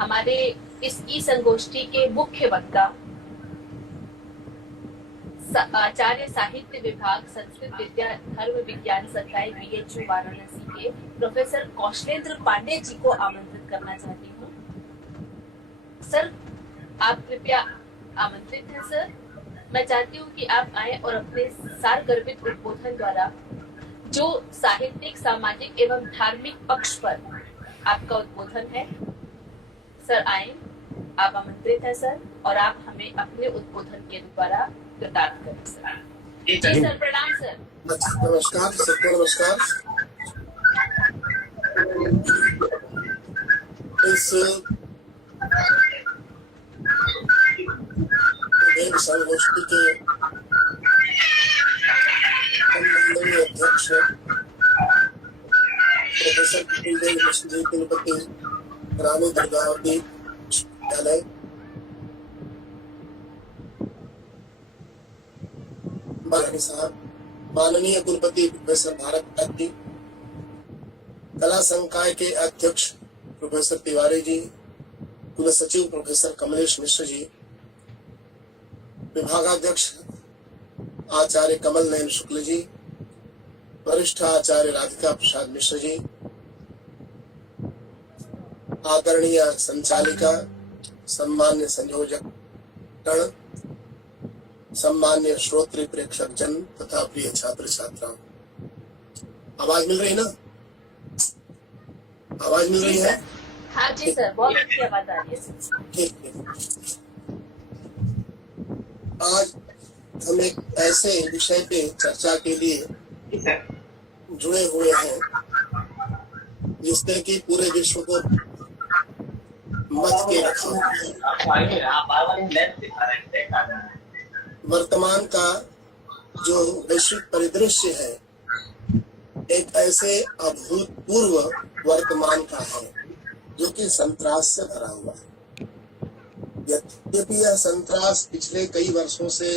हमारे इस ई संगोष्ठी के मुख्य वक्ता आचार्य साहित्य विभाग संस्कृत विद्या धर्म विज्ञान संकाय बीएचयू वाराणसी के प्रोफेसर कौशलेंद्र पांडे जी को आमंत्रित करना चाहती हूँ। सर, आप कृपया आमंत्रित हैं। सर, मैं चाहती हूँ कि आप आए और अपने सारगर्भित उद्बोधन द्वारा जो साहित्यिक, सामाजिक एवं धार्मिक पक्ष पर आपका उद्बोधन है, सर आए, आप आमंत्रित हैं सर, और आप हमें अपने उद्बोधन के द्वारा कृतार्थ करें सर। जी सर, प्रणाम सर। नमस्कार, सबको नमस्कार। इस संगोष्ठी के अध्यक्ष प्रोफेसर कपिल देव मिश्र जी, कुलपति रानी दुर्गावती विश्वविद्यालय, बालानी साहब, माननीय कुलपति प्रोफेसर भारत जी, कला संकाय के अध्यक्ष प्रोफेसर तिवारी जी, कुल सचिव प्रोफेसर कमलेश मिश्र जी, विभागाध्यक्ष आचार्य कमल नयन शुक्ल जी, वरिष्ठ आचार्य राधिका प्रसाद मिश्र जी, आदरणीय संचालिका, सम्मान्य संयोजक गण, सम्मान्य श्रोत्री प्रेक्षक जन तथा प्रिय छात्र छात्राओं, आवाज मिल रही ना? आवाज मिल रही है? हाँ जी सर, बहुत अच्छी आवाज आ रही है। ठीक। आज हम एक ऐसे विषय पे चर्चा के लिए जुड़े हुए हैं जिसने कि पूरे विश्व को मथ के रखा है। वर्तमान का जो वैश्विक परिदृश्य है एक ऐसे अभूतपूर्व वर्तमान का है जो कि संतरास से भरा हुआ है। यद्यपि यह संतरास पिछले कई वर्षों से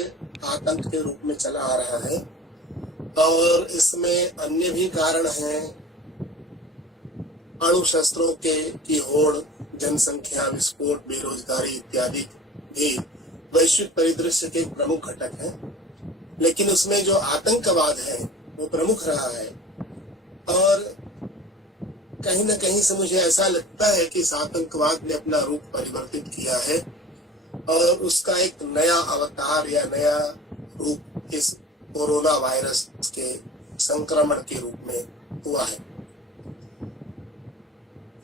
आतंक के रूप में चला आ रहा है और इसमें अन्य भी कारण हैं, अणु शस्त्रों की होड़, जनसंख्या विस्फोट, बेरोजगारी इत्यादि भी वैश्विक परिदृश्य के प्रमुख घटक हैं। लेकिन उसमें जो आतंकवाद है वो प्रमुख रहा है और कहीं न कहीं से मुझे ऐसा लगता है कि इस आतंकवाद ने अपना रूप परिवर्तित किया है और उसका एक नया अवतार या नया रूप इस कोरोना वायरस के संक्रमण के रूप में हुआ है।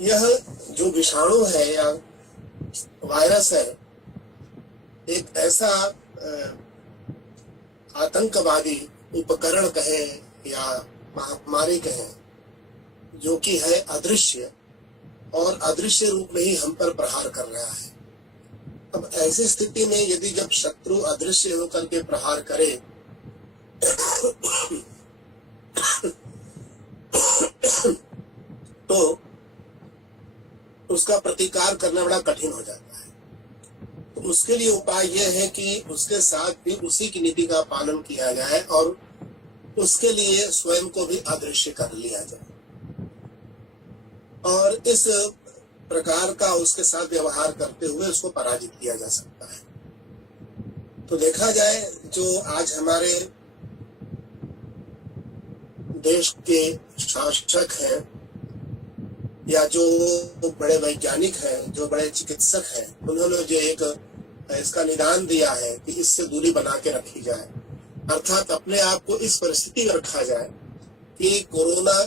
यह जो विषाणु है या वायरस है एक ऐसा आतंकवादी उपकरण कहें या महामारी कहें जो कि है अदृश्य और अदृश्य रूप में ही हम पर प्रहार कर रहा है। अब ऐसी स्थिति में यदि जब शत्रु अदृश्य होकर के प्रहार करे तो उसका प्रतिकार करना बड़ा कठिन हो जाता है। तो उसके लिए उपाय यह है कि उसके साथ भी उसी की नीति का पालन किया जाए और उसके लिए स्वयं को भी अदृश्य कर लिया जाए और इस प्रकार का उसके साथ व्यवहार करते हुए उसको पराजित किया जा सकता है। तो देखा जाए जो आज हमारे देश के शासक हैं या जो बड़े वैज्ञानिक हैं, जो बड़े चिकित्सक हैं, उन्होंने जो एक इसका निदान दिया है कि इससे दूरी बना के रखी जाए, अर्थात अपने आप को इस परिस्थिति में रखा जाए कि कोरोना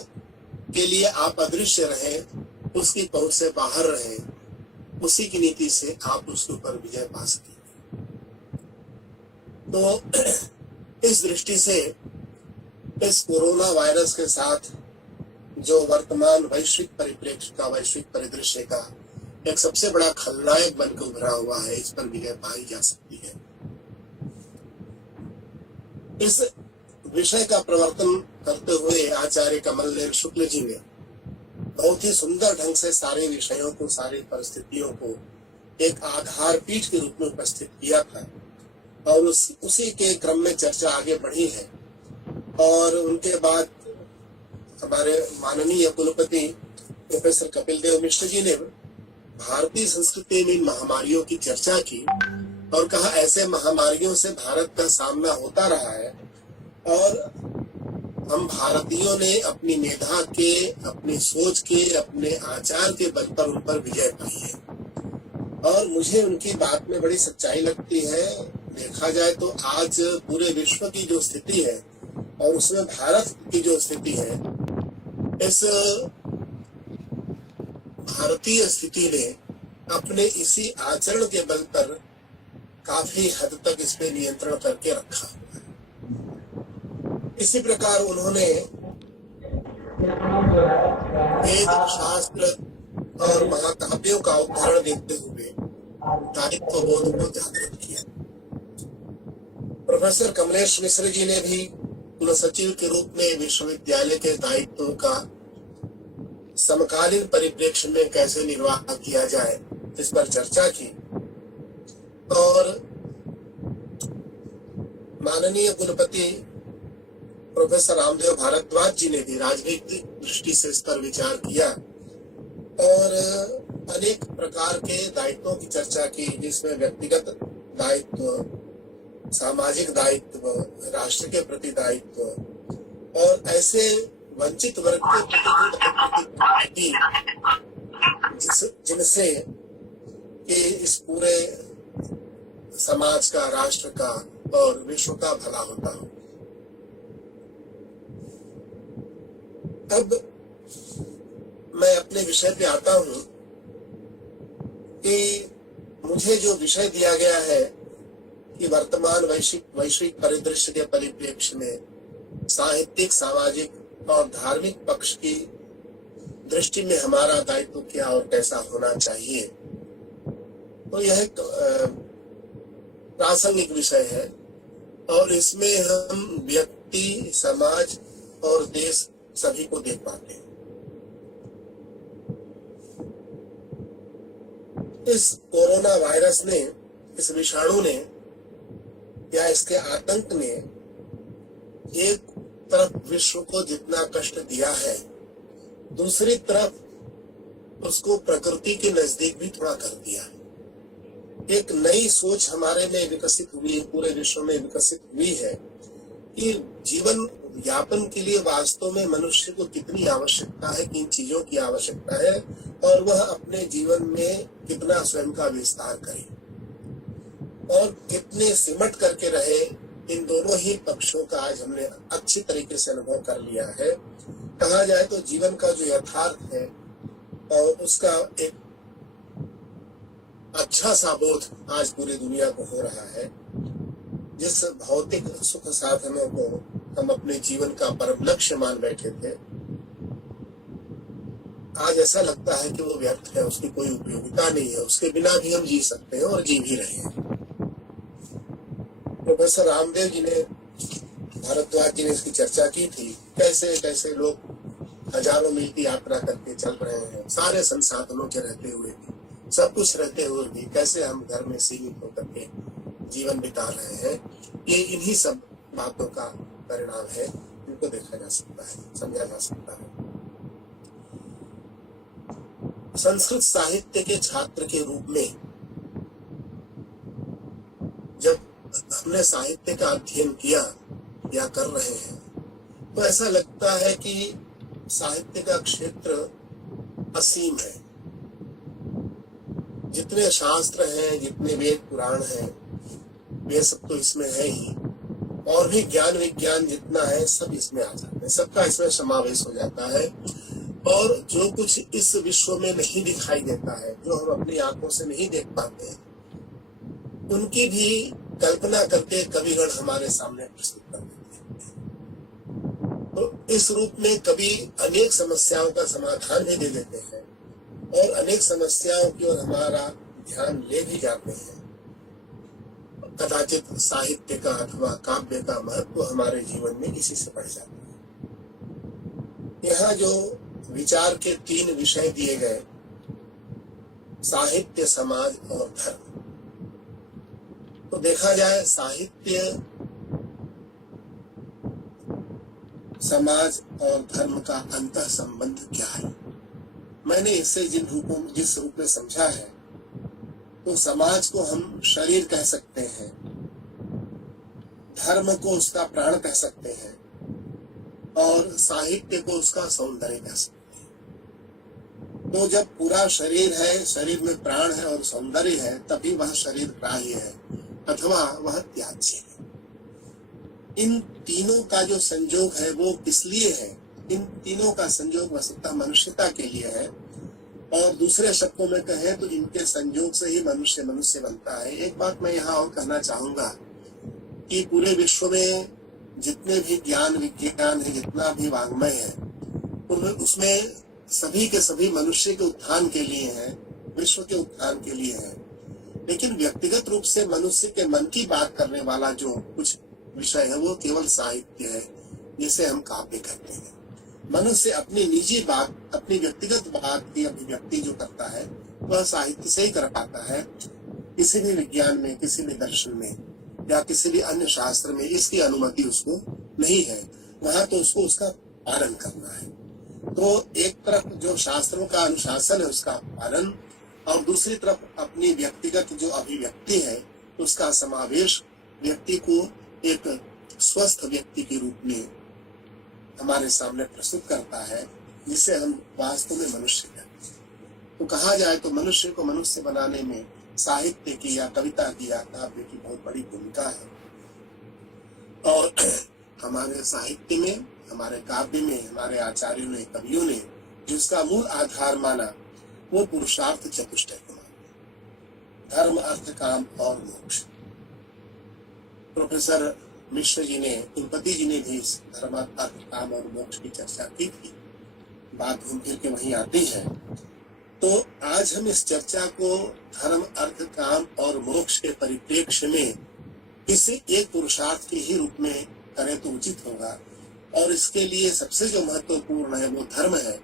के लिए आप अदृश्य रहें, उसकी पहुंच से बाहर रहें, उसी की नीति से आप उसके ऊपर विजय पा सकें। तो इस दृष्टि से इस कोरोना वायरस के साथ जो वर्तमान वैश्विक परिप्रेक्ष्य का, वैश्विक परिदृश्य का एक सबसे बड़ा खलनायक बनकर उभरा हुआ है, इस पर विजय पाई जा सकती है। इस विषय का प्रवर्तन करते हुए आचार्य कमल नयन शुक्ल जी ने बहुत ही सुंदर ढंग से सारे विषयों को, सारी परिस्थितियों को एक आधार पीठ के रूप में उपस्थित किया था और उसी के क्रम में चर्चा आगे बढ़ी है। और उनके बाद हमारे माननीय कुलपति प्रोफेसर कपिल देव मिश्र जी ने भारतीय संस्कृति में इन महामारियों की चर्चा की और कहा ऐसे महामारियों से भारत का सामना होता रहा है और हम भारतीयों ने अपनी मेधा के, अपनी सोच के, अपने आचार के बल पर उन पर विजय पाई है। और मुझे उनकी बात में बड़ी सच्चाई लगती है। देखा जाए तो आज पूरे विश्व की जो स्थिति है और उसमें भारत की जो स्थिति है, इस भारतीय स्थिति ने अपने इसी आचरण के बल पर काफी हद तक इस पे नियंत्रण करके रखा। इसी प्रकार उन्होंने वेद, शास्त्र और महाकाव्यों का उदाहरण देते हुए दायित्व बोध को जागृत किया। प्रोफेसर कमलेश मिश्र जी ने भी कुलसचिव के रूप में विश्वविद्यालय के दायित्वों का समकालीन परिप्रेक्ष्य में कैसे निर्वाह किया जाए इस पर चर्चा की और माननीय कुलपति प्रोफेसर रामदेव भारद्वाज जी ने भी राजनीतिक दृष्टि से इस पर विचार किया और अनेक प्रकार के दायित्वों की चर्चा की, जिसमें व्यक्तिगत दायित्व, सामाजिक दायित्व, राष्ट्र के प्रति दायित्व और ऐसे वंचित वर्ग के प्रति जिनसे कि इस पूरे समाज का, राष्ट्र का और विश्व का भला होता हो। अब मैं अपने विषय पे आता हूं कि मुझे जो विषय दिया गया है कि वर्तमान वैश्विक परिदृश्य के परिप्रेक्ष्य में साहित्यिक, सामाजिक और धार्मिक पक्ष की दृष्टि में हमारा दायित्व क्या और कैसा होना चाहिए, तो यह एक प्रासंगिक विषय है और इसमें हम व्यक्ति, समाज और देश सभी को देख पाते हैं। इस कोरोना वायरस ने, इस विषाणु ने या इसके आतंक ने एक तरफ विश्व को जितना कष्ट दिया है, दूसरी तरफ उसको प्रकृति के नजदीक भी थोड़ा कर दिया है। एक नई सोच हमारे में विकसित हुई, पूरे विश्व में विकसित हुई है कि जीवन यापन के लिए वास्तव में मनुष्य को कितनी आवश्यकता है, किन चीजों की आवश्यकता है और वह अपने जीवन में कितना स्वयं का विस्तार करे और कितने सिमट करके रहे। इन दोनों ही पक्षों का आज हमने अच्छी तरीके से अनुभव कर लिया है। कहा जाए तो जीवन का जो यथार्थ है और उसका एक अच्छा सा बोध आज पूरी दुनिया को हो रहा है। जिस भौतिक सुख साधनों को हम अपने जीवन का परम लक्ष्य मान बैठे थे, आज ऐसा लगता है कि वो व्यर्थ है, उसकी कोई उपयोगिता नहीं है, उसके बिना भी हम जी सकते हैं और जी भी रहे हैं। प्रोफेसर रामदेव जी ने, भारद्वाज जी ने इसकी चर्चा की थी, कैसे कैसे लोग हजारों मील की यात्रा करके चल रहे हैं, सारे संसाधनों के रहते हुए भी, सब कुछ रहते हुए भी कैसे हम घर में सीमित होकर के जीवन बिता रहे हैं। ये इन्हीं सब बातों का परिणाम है, इनको देखा जा सकता है, समझा जा सकता है। संस्कृत साहित्य के छात्र के रूप में जब हमने साहित्य का अध्ययन किया या कर रहे हैं, तो ऐसा लगता है कि साहित्य का क्षेत्र असीम है। जितने शास्त्र हैं, जितने वेद पुराण हैं, वे सब तो इसमें है ही, और भी ज्ञान विज्ञान जितना है सब इसमें आ जाते हैं, सबका इसमें समावेश हो जाता है। और जो कुछ इस विश्व में नहीं दिखाई देता है, जो हम अपनी आंखों से नहीं देख पाते, उनकी भी कल्पना करके कविगण हमारे सामने प्रस्तुत कर देते हैं। तो इस रूप में कवि अनेक समस्याओं का समाधान भी दे देते हैं और अनेक समस्याओं की ओर हमारा ध्यान ले भी जाते हैं। कदाचित साहित्य का अथवा काव्य का महत्व हमारे जीवन में इसी से बढ़ जाता है। यहाँ जो विचार के 3 विषय दिए गए, साहित्य, समाज और धर्म, तो देखा जाए साहित्य, समाज और धर्म का अंतः संबंध क्या है। मैंने इसे जिस रूप में समझा है, तो समाज को हम शरीर कह सकते हैं, धर्म को उसका प्राण कह सकते हैं और साहित्य को उसका सौंदर्य कह सकते हैं। तो जब पूरा शरीर है, शरीर में प्राण है और सौंदर्य है, तभी वह शरीर ग्राह्य है अथवा वह त्याज्य है। इन तीनों का जो संयोग है वो किस लिए है? इन तीनों का संयोग वस्तुतः मनुष्यता के लिए है, और दूसरे शब्दों में कहें तो इनके संयोग से ही मनुष्य मनुष्य बनता है। एक बात मैं यहाँ और कहना चाहूंगा कि पूरे विश्व में जितने भी ज्ञान विज्ञान है, जितना भी वाङ्मय है, उसमें सभी के सभी मनुष्य के उत्थान के लिए है, विश्व के उत्थान के लिए है। लेकिन व्यक्तिगत रूप से मनुष्य के मन की बात करने वाला जो कुछ विषय है वो केवल साहित्य है, जिसे हम काव्य कहते हैं। मनुष्य अपनी निजी बात, अपनी व्यक्तिगत बात की अभिव्यक्ति जो करता है वह साहित्य से ही कर पाता है। किसी भी विज्ञान में, किसी भी दर्शन में या किसी भी अन्य शास्त्र में इसकी अनुमति उसको नहीं है। वहां तो उसको उसका पालन करना है। तो एक तरफ जो शास्त्रों का अनुशासन है उसका पालन, और दूसरी तरफ अपनी व्यक्तिगत जो अभिव्यक्ति है उसका समावेश व्यक्ति को एक स्वस्थ व्यक्ति के रूप में हमारे सामने प्रस्तुत करता है, जिसे हम वास्तव में मनुष्य कहते हैं। तो कहा जाए तो मनुष्य को मनुष्य बनाने में साहित्य की या कविता की या काव्य की बहुत बड़ी भूमिका है। और हमारे साहित्य में, हमारे काव्य में हमारे आचार्यों ने, कवियों ने जिसका मूल आधार माना वो पुरुषार्थ चतुष्टय को माना, धर्म, अर्थ, काम और मोक्ष। प्रोफेसर मिश्र जी ने, कुलपति जी ने भी इस धर्म, अर्थ, काम और मोक्ष की चर्चा की थी। बात घूम फिर के वहीं आती है। तो आज हम इस चर्चा को धर्म, अर्थ, काम और मोक्ष के परिप्रेक्ष्य में किसी एक पुरुषार्थ के ही रूप में करें तो उचित होगा। और इसके लिए सबसे जो महत्वपूर्ण है वो धर्म है,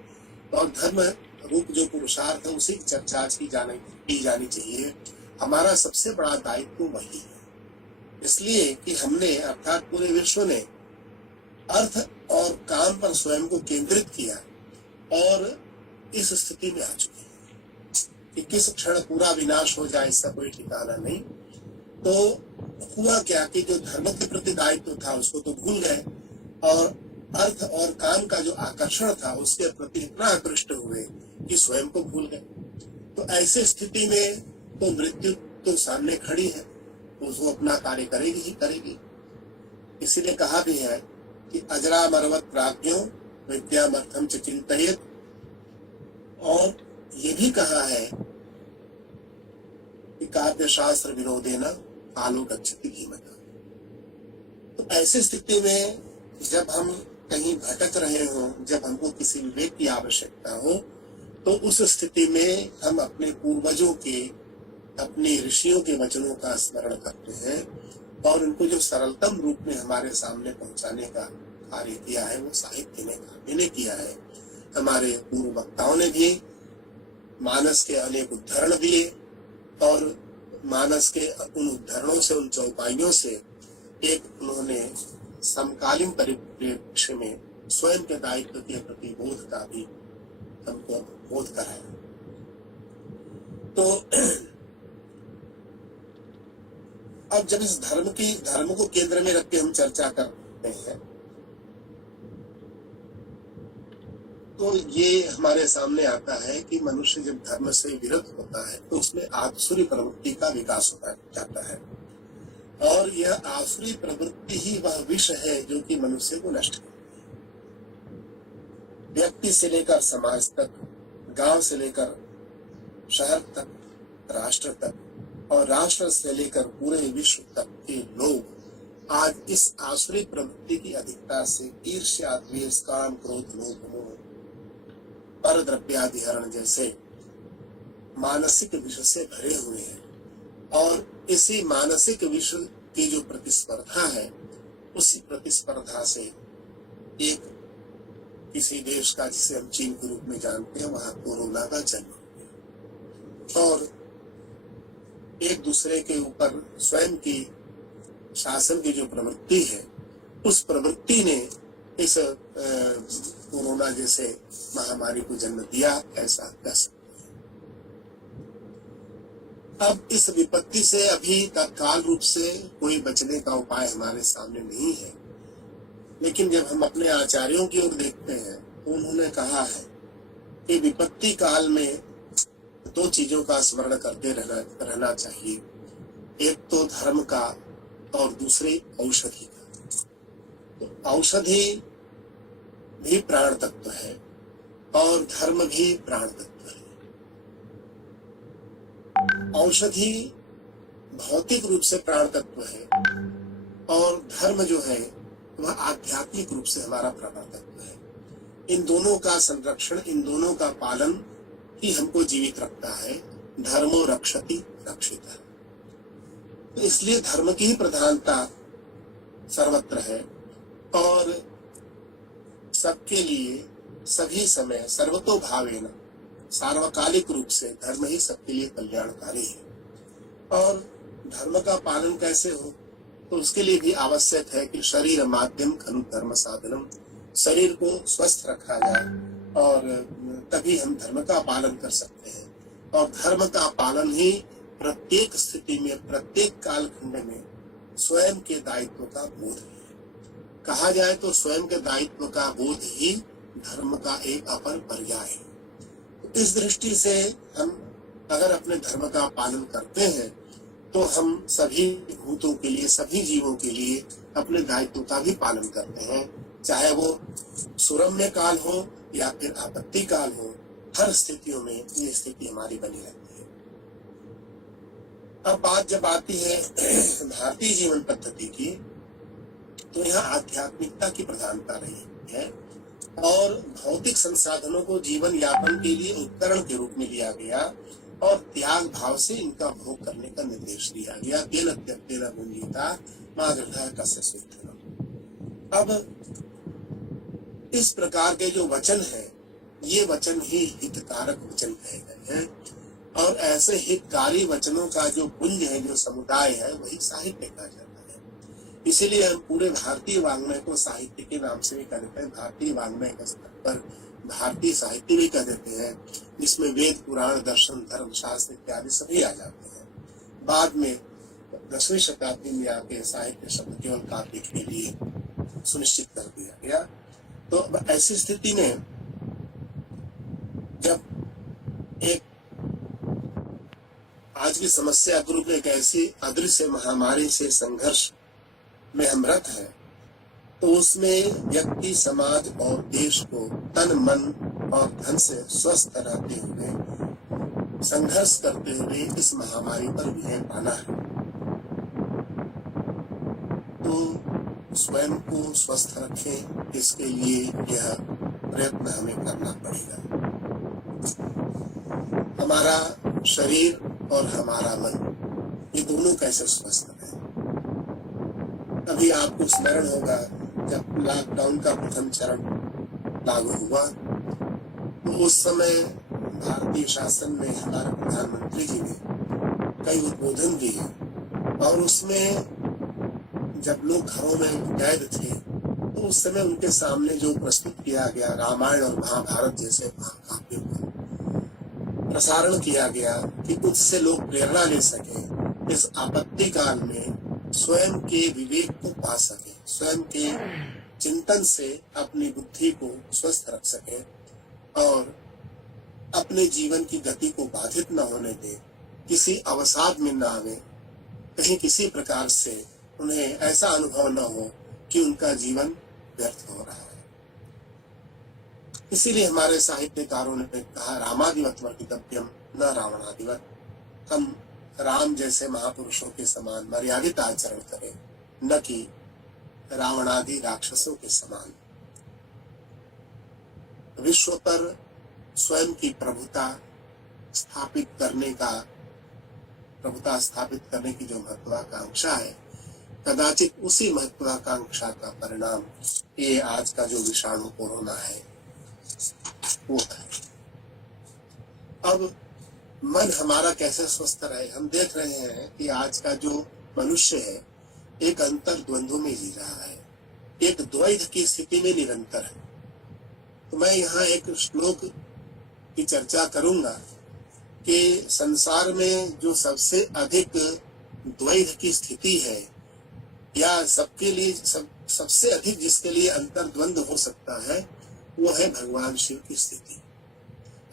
और धर्म रूप जो पुरुषार्थ है उसी की चर्चा आज की जानी चाहिए। हमारा सबसे बड़ा दायित्व वही है, इसलिए कि हमने अर्थात पूरे विश्व ने अर्थ और काम पर स्वयं को केंद्रित किया और इस स्थिति में आ चुके हैं कि किस क्षण पूरा विनाश हो जाए इसका कोई ठिकाना नहीं। तो हुआ क्या कि जो धर्म के प्रति दायित्व था उसको तो भूल गए, और अर्थ और काम का जो आकर्षण था उसके प्रति इतना आकृष्ट हुए कि स्वयं को भूल गए। तो ऐसे स्थिति में तो मृत्यु तो सामने खड़ी है, तो वो अपना कार्य करेगी ही करेगी। इसीलिए कहा भी है कि अजरामरवत प्राज्ञो विद्यामर्थम च चिंतयेत, और ये भी कहा है कि काव्य शास्त्र विरोधेन कालो गच्छति धीमता। तो ऐसी स्थिति में जब हम कहीं भटक रहे हों, जब हमको किसी विवेक की आवश्यकता हो, तो उस स्थिति में हम अपने पूर्वजों के, अपने ऋषियों के वचनों का स्मरण करते हैं, और उनको जो सरलतम रूप में हमारे सामने पहुंचाने का कार्य किया है वो साहित्य ने, काव्य ने किया है। हमारे पूर्व वक्ताओं ने भी मानस के अनेक उदाहरण दिए, और मानस के उन उदाहरणों से, उन चौपाइयों से एक उन्होंने समकालीन परिप्रेक्ष्य में स्वयं के दायित्व के प्रति बोध का भी हमको बोध कराया। तो अब जब इस धर्म को केंद्र में रख के हम चर्चा करते हैं, तो ये हमारे सामने आता है कि मनुष्य जब धर्म से विरत होता है तो उसमें आसुरी प्रवृत्ति का विकास होता जाता है, और यह आसुरी प्रवृत्ति ही वह विष है जो कि मनुष्य को नष्ट करती है। व्यक्ति से लेकर समाज तक, गांव से लेकर शहर तक, राष्ट्र तक, और राष्ट्र से लेकर पूरे विश्व तक के लोग आज इस आसुरी प्रवृत्ति की अधिकता से ईर्ष्या, द्वेष, काम, क्रोध, लोभ, मोह, पर द्रव्याधिहरण जैसे मानसिक विष से भरे हुए हैं। और इसी मानसिक विष की जो प्रतिस्पर्धा है, उसी प्रतिस्पर्धा से एक किसी देश का, जिसे हम चीन के रूप में जानते हैं, वहां कोरोना का जन्म हुआ, और एक दूसरे के ऊपर स्वयं की शासन की जो प्रवृत्ति है, उस प्रवृत्ति ने इस कोरोना जैसे महामारी को जन्म दिया, ऐसा कह सकते हैं। अब इस विपत्ति से अभी तत्काल रूप से कोई बचने का उपाय हमारे सामने नहीं है, लेकिन जब हम अपने आचार्यों की ओर देखते हैं तो उन्होंने कहा है कि विपत्ति काल में दो चीजों का स्मरण करते रहना चाहिए, एक तो धर्म का और दूसरी औषधि का। तो औषधि भी प्राण तत्व है और धर्म भी प्राण तत्व है। औषधि भौतिक रूप से प्राण तत्व है और धर्म जो है वह आध्यात्मिक रूप से हमारा प्राण तत्व है। इन दोनों का संरक्षण, इन दोनों का पालन ही हमको जीवित रखता है। धर्मो रक्षति रक्षितः। तो इसलिए धर्म की ही प्रधानता सर्वत्र है और सबके लिए सभी समय सर्वतोभावेन सार्वकालिक रूप से धर्म ही सबके लिए कल्याणकारी है। और धर्म का पालन कैसे हो, तो उसके लिए भी आवश्यक है कि शरीर माध्यम खलु धर्म साधनम, शरीर को स्वस्थ रखा जाए और तभी हम धर्म का पालन कर सकते हैं। और धर्म का पालन ही प्रत्येक स्थिति में, प्रत्येक कालखंड में स्वयं के दायित्व का बोध है। कहा जाए तो स्वयं के दायित्व का बोध ही धर्म का एक अपर पर्याय है। तो इस दृष्टि से हम अगर अपने धर्म का पालन करते हैं तो हम सभी भूतों के लिए, सभी जीवों के लिए अपने दायित्व का भी पालन करते हैं, चाहे वो सुरम्य काल हो या फिर आपत्ति काल हो। हर स्थितियों में ये स्थिति हमारी बनी रहती है। अब बात जब आती है भारतीय जीवन पद्धति की, तो यहाँ आध्यात्मिकता की प्रधानता रही है और भौतिक संसाधनों को जीवन यापन के लिए उपकरण के रूप में लिया गया और त्याग भाव से इनका भोग करने का निर्देश दिया गया। तेन त्यक्तेन भुंजीता मा गृहः कस्य स्विद्धनम्। अब इस प्रकार के जो वचन है, ये वचन ही हितकारक वचन कहे गए हैं और ऐसे हितकारी वचनों का जो पुंज है, जो समुदाय है, वही साहित्य कहा जाता है। इसीलिए हम पूरे भारतीय वाङ्मय को साहित्य के नाम से भी कह देते हैं। भारतीय वाङ्मय के स्तर पर भारतीय साहित्य भी कह देते हैं, जिसमें वेद, पुराण, दर्शन, धर्म, शास्त्र इत्यादि सभी आ जाते हैं। बाद में 10वीं शताब्दी में आके साहित्य शब्द केवल काव्य के लिए सुनिश्चित कर दिया गया। तो ऐसी स्थिति में जब एक आज की समस्या ग्रुप एक ऐसी अदृश्य महामारी से संघर्ष में हम रत हैं, तो उसमें व्यक्ति, समाज और देश को तन, मन और धन से स्वस्थ रहते हुए, संघर्ष करते हुए इस महामारी पर विजय पाना है। तो स्वयं को स्वस्थ रखें, इसके लिए यह प्रयत्न हमें करना पड़ेगा। हमारा शरीर और हमारा मन, ये दोनों कैसे स्वस्थ रहे। अभी आपको स्मरण होगा जब लॉकडाउन का प्रथम चरण लागू हुआ, तो उस समय भारतीय शासन में हमारे प्रधानमंत्री जी ने कई उद्बोधन दिए और उसमें जब लोग घरों में कैद थे तो उस समय उनके सामने जो प्रस्तुत किया गया, रामायण और महाभारत जैसे महाकाव्यों का प्रसारण किया गया कि उससे लोग प्रेरणा ले सके, इस आपत्ति काल में स्वयं के विवेक को पा सके, स्वयं के चिंतन से अपनी बुद्धि को स्वस्थ रख सके और अपने जीवन की गति को बाधित न होने दे, किसी अवसाद में न आवे, कहीं किसी प्रकार से उन्हें ऐसा अनुभव न हो कि उनका जीवन व्यर्थ हो रहा है। इसीलिए हमारे साहित्यकारों ने कहा, रामादिवत वर्तितव्यम न रावणादिवत। हम राम जैसे महापुरुषों के समान मर्यादित आचरण करें, न कि रावणादि राक्षसों के समान। विश्व पर स्वयं की प्रभुता स्थापित करने की जो महत्वाकांक्षा है, कदाचित उसी महत्वाकांक्षा का परिणाम ये आज का जो विषाणु कोरोना है वो है। अब मन हमारा कैसे स्वस्थ रहे, हम देख रहे हैं कि आज का जो मनुष्य है एक अंतर द्वंद्व में जी रहा है। एक द्वैध की स्थिति में निरंतर है। तो मैं यहाँ एक श्लोक की चर्चा करूंगा कि संसार में जो सबसे अधिक द्वैध की स्थिति है, या सबके लिए सबसे अधिक जिसके लिए अंतर्द्वंद हो सकता है, वो है भगवान शिव की स्थिति।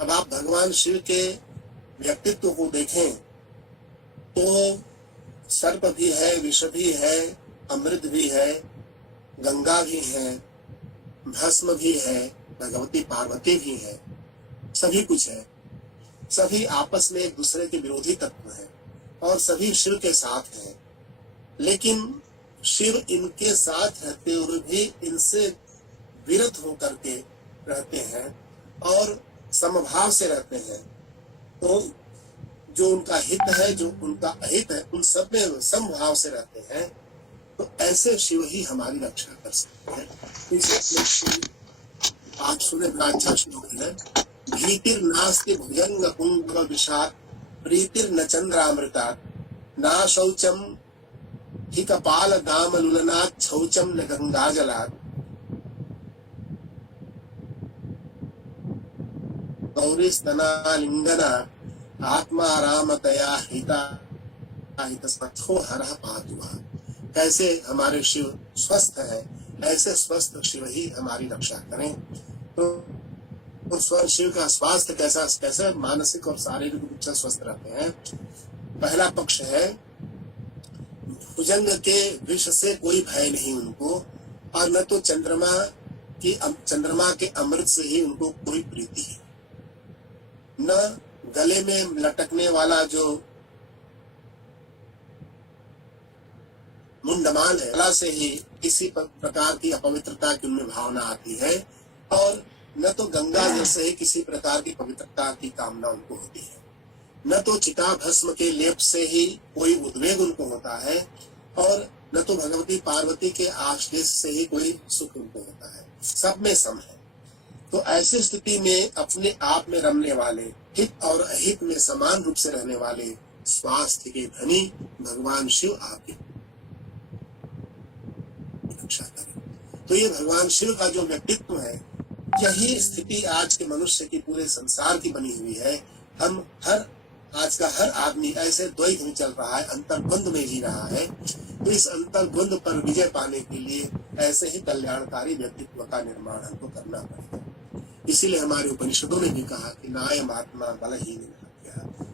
अब आप भगवान शिव के व्यक्तित्व को देखें तो सर्प भी है, विष भी है, अमृत भी है, गंगा भी है, भस्म भी है, भगवती पार्वती भी है, सभी कुछ है। सभी आपस में एक दूसरे के विरोधी तत्व हैं और सभी शिव के साथ हैं, लेकिन शिव इनके साथ रहते हुए भी इनसे विरत होकर के रहते हैं और समभाव से रहते हैं। तो जो उनका हित है, जो उनका अहित है, उन सब में समभाव से रहते हैं। तो ऐसे शिव ही हमारी रक्षा कर सकते हैं। आप सुने बड़ा अच्छा श्लोक है, भीतिर नास्ति भुजंग कुंभ विषाद प्रीतिर न चंद्रामृता ना शौचम हि कपाल दाम लुलनाथ शौचम न गंगा जलात गौरी स्तना लिंगना आत्मा रामतया हिता हित स्मथो हरः पातुः। कैसे हमारे शिव स्वस्थ है, ऐसे स्वस्थ शिव ही हमारी रक्षा करें। तो शिव का स्वास्थ्य कैसे मानसिक और शारीरिक रूप से स्वस्थ रहते हैं। पहला पक्ष है, भुजंग के विष से कोई भय नहीं उनको, और न तो चंद्रमा के अमृत से ही उनको कोई प्रीति है, न गले में लटकने वाला जो मुंडमाल है, कला से ही किसी प्रकार की अपवित्रता की उनमें भावना आती है, और न तो गंगा जल से ही किसी प्रकार की पवित्रता की कामना उनको होती है, न तो चिता भस्म के लेप से ही कोई उद्वेग उनको होता है, और न तो भगवती पार्वती के आश्लेष से ही कोई सुख उनको होता है। सब में सम है। तो ऐसी स्थिति में अपने आप में रमने वाले, हित और अहित में समान रूप से रहने वाले स्वास्थ्य के धनी भगवान शिव आपकी रक्षा करें। तो ये भगवान शिव का जो व्यक्तित्व है, यही स्थिति आज के मनुष्य की पूरे संसार की बनी हुई है। आज का हर आदमी ऐसे द्वैत में चल रहा है, अंतर्द्वंद में जी रहा है। तो इस अंतर्द्वंद पर विजय पाने के लिए ऐसे ही कल्याणकारी व्यक्तित्व का निर्माण हमको करना पड़ेगा। इसीलिए हमारे उपनिषदों ने भी कहा कि नायम आत्मा बलहीन।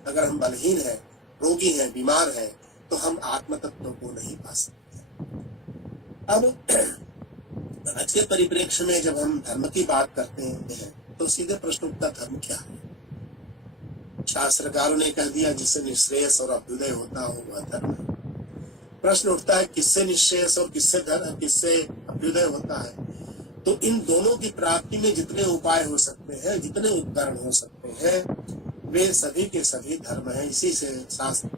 अगर हम बलहीन हैं, रोगी हैं, बीमार हैं, तो हम आत्म तत्व को नहीं पा सकते। अब आज के परिप्रेक्ष्य में जब हम धर्म की बात करते हैं तो सीधे प्रश्न उठता, धर्म क्या है? शास्त्रकारों ने कह दिया जिससे निश्रेयस और अभ्युदय होता हो वह धर्म है। प्रश्न उठता है किससे निश्रेयस और किससे अभ्युदय होता है? तो इन दोनों की प्राप्ति में जितने उपाय हो सकते हैं, जितने उपकरण हो सकते हैं, वे सभी के सभी धर्म हैं। इसी से शास्त्र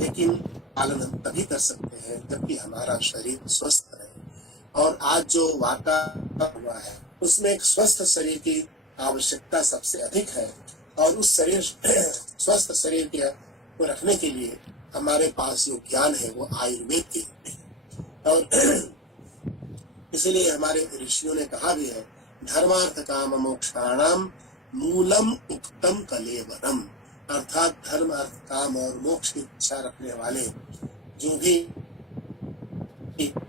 लेकिन पालन हम तभी कर सकते हैं जबकि हमारा शरीर स्वस्थ रहे। और आज जो वातावरण हुआ है उसमें एक स्वस्थ शरीर की आवश्यकता सबसे अधिक है, और उस स्वस्थ शरीर को रखने के लिए हमारे पास जो ज्ञान है वो आयुर्वेद के है। और इसलिए हमारे ऋषियों ने कहा भी है, धर्मार्थ काम मोक्षाणाम मूलम उक्तम कलेवरम। अर्थात धर्म, अर्थ, काम और मोक्ष की इच्छा रखने वाले जो भी,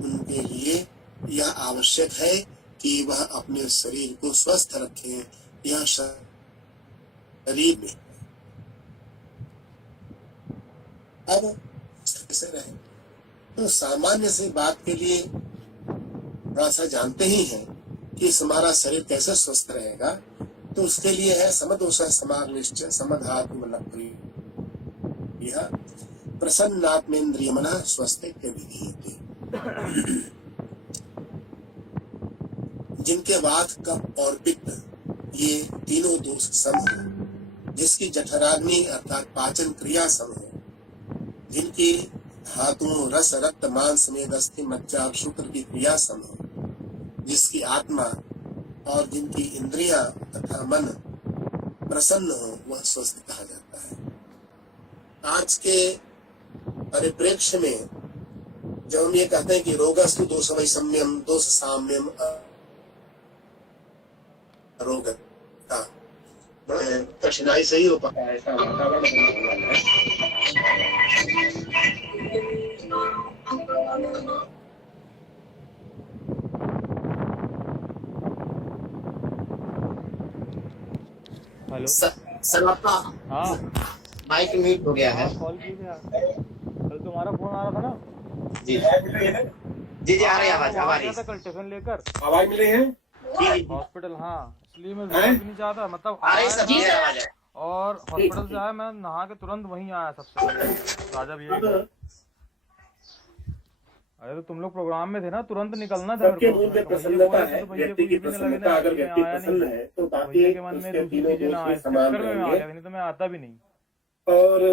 उनके लिए यह आवश्यक है कि वह अपने शरीर को स्वस्थ रखें। यह शरीर में अब कैसे रहे, तो सामान्य से बात के लिए थोड़ा सा जानते ही हैं कि हमारा शरीर कैसे स्वस्थ रहेगा। तो उसके लिए है समदोष समार निश्चय समधात्म यह प्रसन्नात्मेन्द्रियमना स्वस्थ्य विधीयते। जिनके वात, कफ और पित्त ये तीनों दोष सम हो, जिसकी जठराग्नि अर्थात पाचन क्रिया सम हो, जिनकी धातुओं रस रक्त मांस में अस्थि मज्जा और शुक्र की क्रिया सम हो, जिसकी आत्मा और जिनकी इंद्रियां तथा मन प्रसन्न हो वह स्वस्थ कहा जाता है। आज के परिप्रेक्ष्य में जब हम ये कहते हैं कि रोगस्तु दोष वैषम्यम दोष साम्यम रोग का बड़ा कठिनाई से ही हो पाता है, ऐसा वातावरण बना हुआ है। हेलो सर आपका हाँ माइक म्यूट हो गया है। कॉल की थी यार, कल तुम्हारा फोन आ रहा था ना। जी जी जी आ रही है आवाज, आ रही है। कल टिफिन लेकर आवाज मिली है जी हॉस्पिटल, हाँ इसलिए मैं भी नहीं चाहता, मतलब आ रही सब आया आवाज है। और हॉस्पिटल से आया, मैं नहा के तुरंत वहीं आया सबसे पहले। राजा भी यही, अरे तो तुम लोग प्रोग्राम में थे ना, तुरंत निकलना था। सबके मुंह में प्रसन्नता है, व्यक्ति की प्रसन्नता, अगर व्यक्ति प्रसन्न है तो बाकी के मन में उसके दूसरी तीनों चीजें ना दोष आए, भी समान चक्कर में मैं आ रहेंगे। गया, नहीं तो मैं आता भी नहीं। और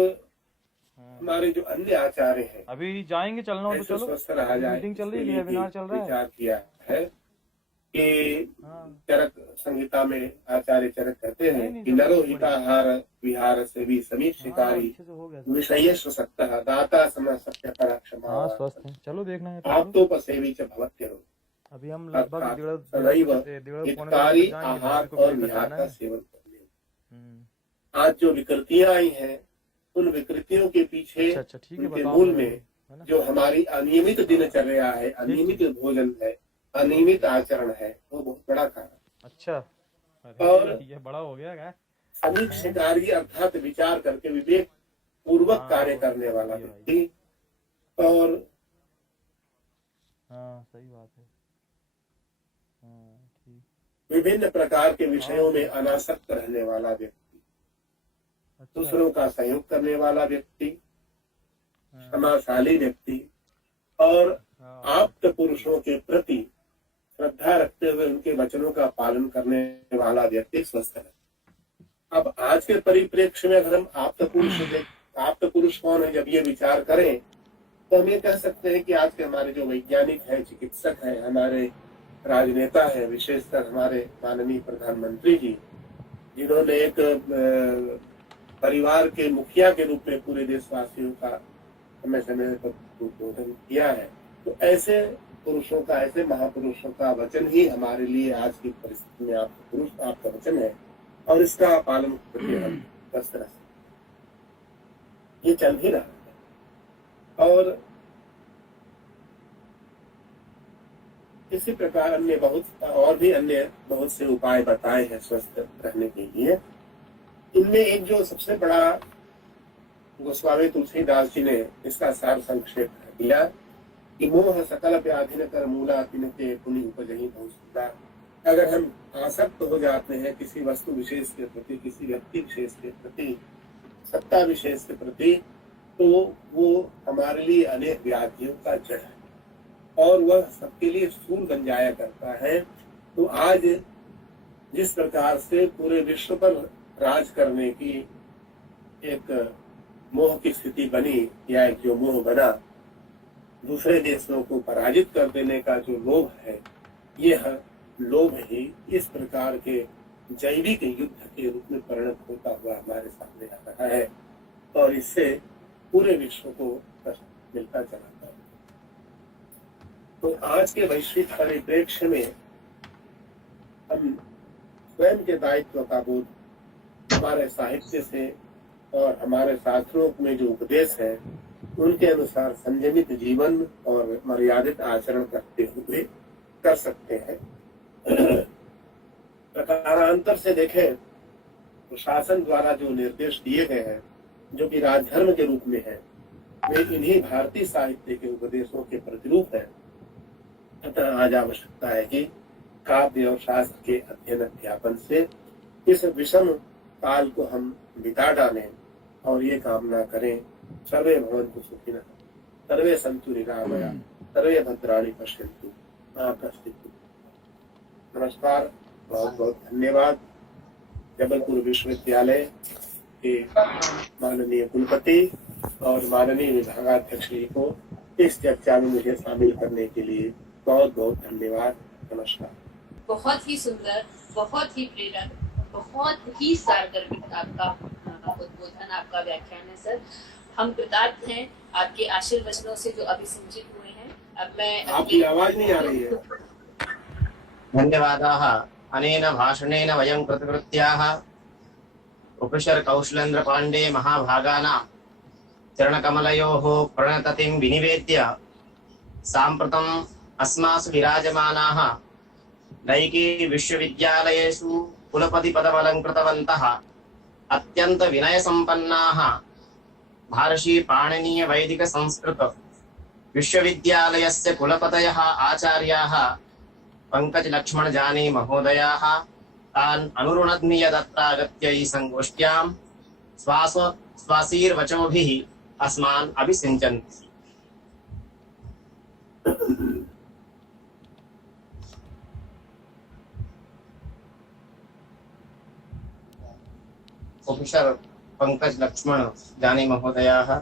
हमारे जो अन्य आचार्य हैं, अभी जाएंगे, चलना हो तो ऐसे चलो, स्वस्थ रहा जाए मीटिंग चल इसके रही है, लिए वेबिनार चल रहा है। विचार किया है कि हाँ चरक संहिता में आचार्य चरक कहते हैं नहीं, कि तो नरो बढ़िया। हिताहार विहार से भी समीप हाँ, शिकारी अच्छे से हो गया सब। विषयेषु सक्तः दाता समय सत्य परा क्षमा हाँ स्वस्थ है, चलो देखना है तो आप चलो। तो पसेवी च भवत्यरो। अभी हम लगभग अर्थात डेढ़ सदैव पौने हितकारी घंटे जाएंगे, आहार को और लेकर विहार जाना का है। सेवन करने। हम्म, आज जो विकृतियां आई हैं, उन विकृतियों के पीछे अच्छा ठीक है, उनके बताओ मूल मुझे, में है ना। जो हमारी अनियमित दिनचर्या है, अनियमित भोजन है, अनियमित आचरण है, वो बहुत बड़ा कारण। अच्छा और अरे ये बड़ा हो गया क्या। समीक्ष कार्य अर्थात विचार करके विवेक पूर्वक हाँ, कार्य वो करने वाला सही है भाई। व्यक्ति, और हाँ सही बात है। हाँ ठीक, विभिन्न प्रकार के विषयों में अनासक्त रहने वाला व्यक्ति, अच्छा दूसरों का सहयोग करने वाला व्यक्ति, हाँ, क्षमाशाली व्यक्ति और हाँ, आप्त पुरुषों के प्रति श्रद्धा रखते हुए उनके वचनों का पालन करने वाला व्यक्ति स्वस्थ है। अब आज के परिप्रेक्ष्य में अगर हम आप्त पुरुष कौन है, जब ये विचार करें तो हम ये कह सकते हैं कि आज के हमारे जो वैज्ञानिक हैं, चिकित्सक हैं, हमारे राजनेता हैं, विशेषकर हमारे माननीय प्रधानमंत्री जी, जिन्होंने एक परिवार के मुखिया के रूप में पूरे देशवासियों का समय समय पर उद्बोधन किया है, तो ऐसे पुरुषों का, ऐसे महापुरुषों का वचन ही हमारे लिए आज की परिस्थिति में आपका वचन है, और इसका पालन करके हम स्वस्थ रह सकते। ये चल ही रहा है। और इसी प्रकार अन्य बहुत से उपाय बताए हैं स्वस्थ रहने के लिए। इनमें एक जो सबसे बड़ा गोस्वामी तुलसीदास जी ने इसका सार संक्षेप दिया कि मोह सकल व्याधि न कर मूला तिनके पुनि उपजहि बहुसुंदर। अगर हम आसक्त हो जाते हैं किसी वस्तु विशेष के प्रति, किसी व्यक्ति विशेष के प्रति, सत्ता विशेष के प्रति, तो वो हमारे लिए अनेक व्याधियों का जड़ है और वह सबके लिए सूल बन जाया करता है। तो आज जिस प्रकार से पूरे विश्व पर राज करने की एक मोह की स्थिति बनी, या एक जो मोह बना, दूसरे देशों को पराजित कर देने का जो लोभ है, यह लोभ ही इस प्रकार के जैविक युद्ध के रूप में परिणत होता हुआ हमारे सामने आ रहा है, और इससे पूरे विश्व को कष्ट मिलता चला है। तो आज के वैश्विक परिप्रेक्ष्य में हम स्वयं के दायित्व का बोध हमारे साहित्य से और हमारे शास्त्रों में जो उपदेश है उनके अनुसार संयमित जीवन और मर्यादित आचरण करते हुए कर सकते हैं। प्रकारांतर से देखें तो शासन द्वारा जो निर्देश दिए गए हैं, जो कि राजधर्म के रूप में है, वे इन्हीं भारतीय साहित्य के उपदेशों के प्रतिरूप है। अतः आज आवश्यकता है कि काव्य और शास्त्र के अध्ययन अध्यापन से इस विषम काल को हम बिता डालें और ये कामना करें, सर्वे भवन्तु सुखिनः, सर्वे सन्तु निरामया, सर्वे भद्राणि पश्यन्तु मा कश्चित् दुःखम्। नमस्कार, बहुत बहुत धन्यवाद। जबलपुर विश्वविद्यालय के माननीय कुलपति और माननीय विभागाध्यक्ष जी को इस चर्चा में मुझे शामिल करने के लिए बहुत बहुत धन्यवाद। नमस्कार। बहुत ही सुंदर, बहुत ही प्रेरक बहुत ही सारगर्भित आपका उद्बोधन, आपका व्याख्यान है सर। हम कृतार्थ हैं आपके आशीर्वचनों से जो अभी सिंचित हुए हैं। अब मैं आपकी आवाज नहीं आ रही है। धन्यवादाः। अनेन भाषणेन वयं कृतकृत्याः प्रोफेसर कौशलेन्द्र पाण्डे महाभागानां चरणकमलयोः प्रणततिं विनिवेद्य साम्प्रतम् अस्मासु विराजमानाः नैके विश्वविद्यालयेषु कुलपतिपदमलङ्कृतवन्तः अत्यन्त विनयसम्पन्नाः महर्षि पाणिनीय वैदिक संस्कृत विश्वविद्यालयस्य कुलपतयः आचार्याः पंकज लक्ष्मण जानी महोदयाः तान् अनुरुणद्मि यदत्रागत्य ई संगोष्ठ्यां स्वासीर्वचोभिः अस्मान् अभिसिञ्चन्ति। प्रोफेसर पंकज लक्ष्मण जानी महोदयाः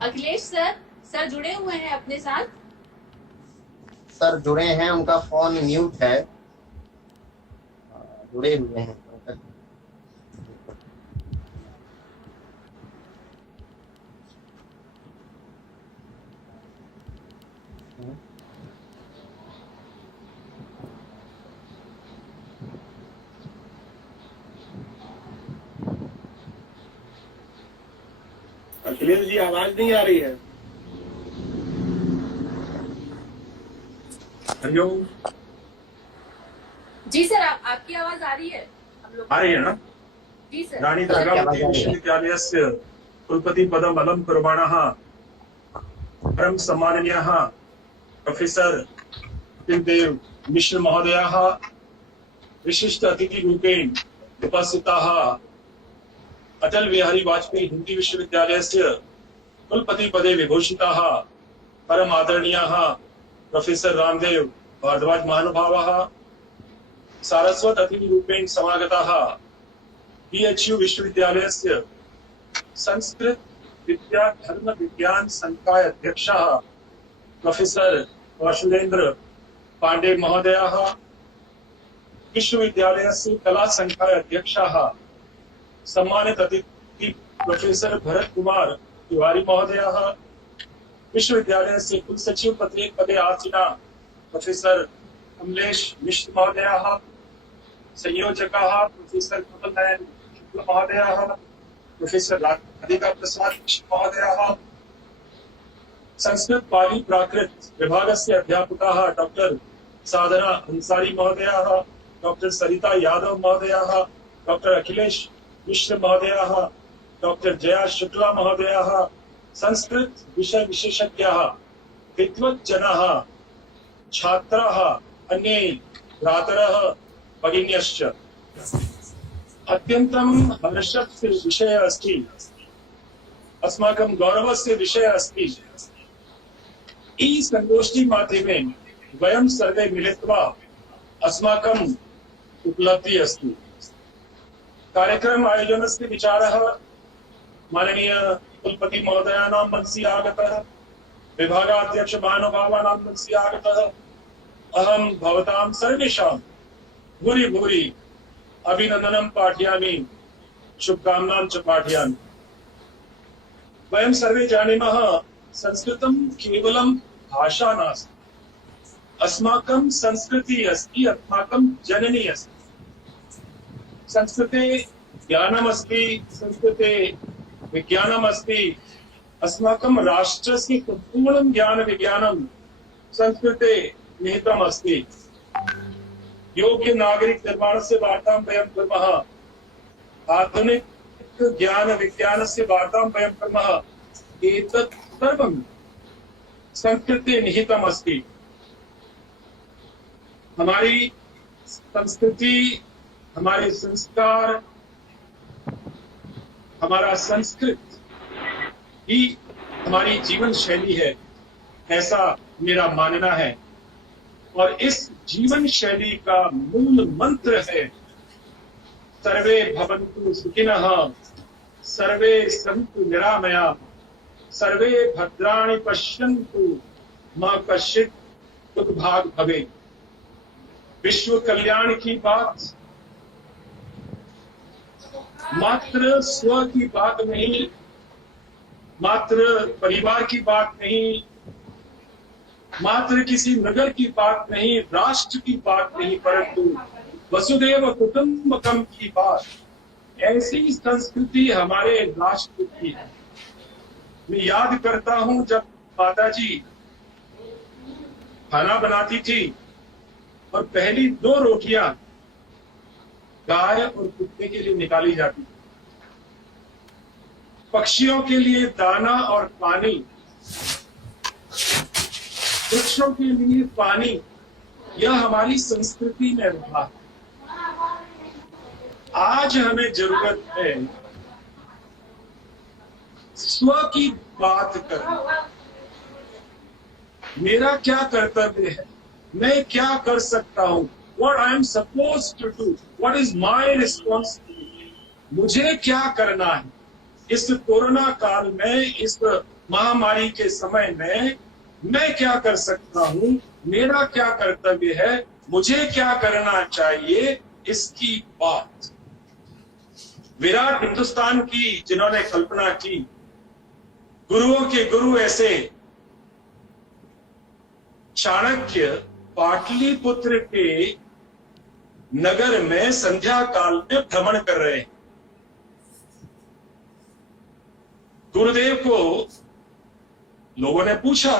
अखिलेश सर जुड़े हुए हैं अपने साथ। सर जुड़े हैं, उनका फोन म्यूट है, जुड़े हुए हैं। अखिलेश जी आवाज नहीं आ रही है। हरिओम। जी सर, आपकी आवाज आ रही है। हम लोग आ रही है ना? जी सर। रानी दुर्गावती विश्वविद्यालयस्य कुलपतिपदम् अलङ्कुर्वाणः परम सम्माननीयः प्रोफेसर देव मिश्र महोदयाः विशिष्ट अतिथिरूपेण उपस्थिताः अटल बिहारी वाजपेयी हिंदी विश्वविद्यालयस्य कुलपतिपदे विभूषिताः परम आदरणीयाः प्रोफेसर रामदेव भारद्वाज महानुभावाः सारस्वत अतिथिरूपेण समागताः BHU विश्वविद्यालयस्य संस्कृत विद्या धर्म विज्ञान संकाय अध्यक्षः प्रोफेसर कौशलेन्द्र पांडे महोदयाः विश्वविद्यालयस्य कला संकाय अध्यक्षः सम्मानित अतिथि प्रोफेसर भरत कुमार तिवारी महोदयाः विश्वविद्यालयस्य कुलसचिव पदे आसीना प्रोफेसर कमलेश मिश्र महोदयाः संयोजकाः प्रोफेसर कमल नयन शुक्ल महोदयाः प्रोफेसर राधिका प्रसाद मिश्र महोदयाः संस्कृत पाली प्राकृत विभागस्य अध्यापकाः डॉक्टर साधना अंसारी महोदयाः डॉक्टर सरिता यादव महोदयाः डॉक्टर अखिलेश मिश्र महोदयाः डॉक्टर जया शुक्ला महोदयाः संस्कृत विषय विशेषज्ञाः विद्वज्जनाः छात्राः अन्ये भ्रातरः भगिन्यश्च अत्यन्तं हर्षस्य विषयः अस्ति, अस्माकं गौरवस्य विषयः अस्ति। ई संगोष्ठी माध्यमेन वयं सर्वे मिलित्वा अस्माकम् उपलब्धिः अस्ति। कार्यक्रम आयोजनस्य विचारः माननीय कुलपति महोदयानां मनसि आगतः, विभागाध्यक्ष महानुभावानां मनसि आगतः। अहं भवतां सर्वेषां भूरि भूरि अभिनन्दनं पाठयामि, शुभकामनां च पाठयामि। वयं सर्वे जानीमः संस्कृतं केवलं भाषा नास्ति, अस्माकं संस्कृतिः अस्ति, अस्माकं जननी अस्ति। संस्कृते ज्ञानमस्ति, संस्कृते विज्ञानमस्ति। अस्माकं राष्ट्रस्य सम्पूर्णं ज्ञानविज्ञानं संस्कृते निहितमस्ति। योग्य नागरिक निर्माणस्य वार्तां वयं कुर्मः, आधुनिक ज्ञान विज्ञानस्य वार्तां वयं कुर्मः। एतत् सर्वं संस्कृते निहितमस्ति। हमारी संस्कृति, हमारे संस्कार, हमारा संस्कृत ही हमारी जीवन शैली है, ऐसा मेरा मानना है। और इस जीवन शैली का मूल मंत्र है सर्वे भवन्तु सुखिनः, सर्वे सन्तु निरामया, सर्वे भद्राणि पश्यन्तु मा कश्चित् दुर्भाग् भवेत्। विश्व कल्याण की बात मात्र स्व की बात नहीं, मात्र परिवार की बात नहीं, मात्र किसी नगर की बात नहीं, राष्ट्र की बात नहीं, परंतु वसुदेव कुटुंबकम की बात। ऐसी संस्कृति हमारे राष्ट्र की है। मैं याद करता हूं जब माताजी खाना बनाती थी और पहली 2 रोटियां गाय और कुत्ते के लिए निकाली जाती थी, पक्षियों के लिए दाना और पानी, वृक्षों के लिए पानी, यह हमारी संस्कृति में रहा। आज हमें जरूरत है स्व की बात करना। मेरा क्या कर्तव्य है, मैं क्या कर सकता हूं, what I am supposed to do, what is my responsibility, मुझे क्या करना है इस कोरोना काल में, इस महामारी के समय में मैं क्या कर सकता हूं, मेरा क्या कर्तव्य है, मुझे क्या करना चाहिए, इसकी बात। विराट हिंदुस्तान की जिन्होंने कल्पना की, गुरुओं के गुरु ऐसे चाणक्य पाटलिपुत्र के नगर में संध्या काल में भ्रमण कर रहे हैं। गुरुदेव को लोगों ने पूछा,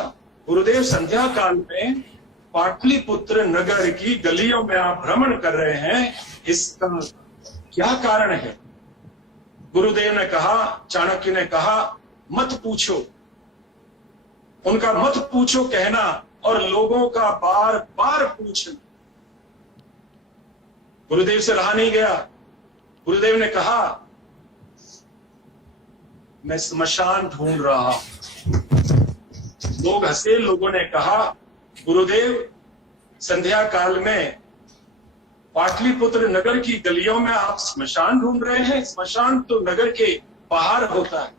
गुरुदेव संध्या काल में पाटलिपुत्र नगर की गलियों में आप भ्रमण कर रहे हैं, इसका क्या कारण है? गुरुदेव ने कहा, चाणक्य ने कहा, मत पूछो। उनका मत पूछो कहना और लोगों का बार बार पूछना गुरुदेव से रहा नहीं गया। गुरुदेव ने कहा, मैं स्मशान ढूंढ रहा हूं। लोग हंसे, लोगों ने कहा, गुरुदेव संध्या काल में पाटलिपुत्र नगर की गलियों में आप स्मशान ढूंढ रहे हैं? स्मशान तो नगर के बाहर होता है।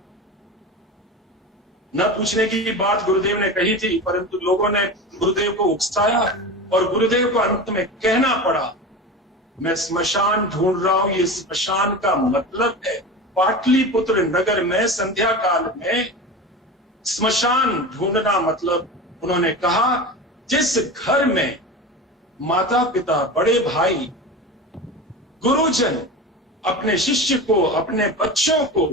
न पूछने की बात गुरुदेव ने कही थी, परंतु लोगों ने गुरुदेव को उकसाया और गुरुदेव को अंत में कहना पड़ा, मैं स्मशान ढूंढ रहा हूं। ये स्मशान का मतलब है पाटलिपुत्र नगर में संध्या काल में स्मशान ढूंढना। मतलब उन्होंने कहा, जिस घर में माता पिता, बड़े भाई, गुरुजन अपने शिष्य को, अपने बच्चों को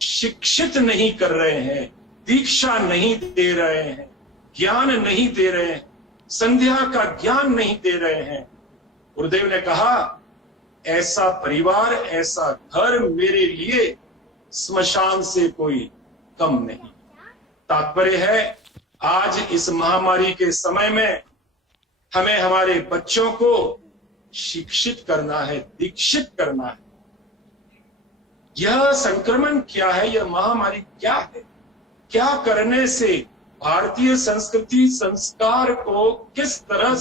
शिक्षित नहीं कर रहे हैं, दीक्षा नहीं दे रहे हैं, ज्ञान नहीं दे रहे हैं, संध्या का ज्ञान नहीं दे रहे हैं, गुरुदेव ने कहा, ऐसा परिवार, ऐसा घर मेरे लिए स्मशान से कोई कम नहीं। तात्पर्य है, आज इस महामारी के समय में हमें हमारे बच्चों को शिक्षित करना है, दीक्षित करना है। यह संक्रमण क्या है, यह महामारी क्या है, क्या करने से भारतीय संस्कृति संस्कार को किस तरह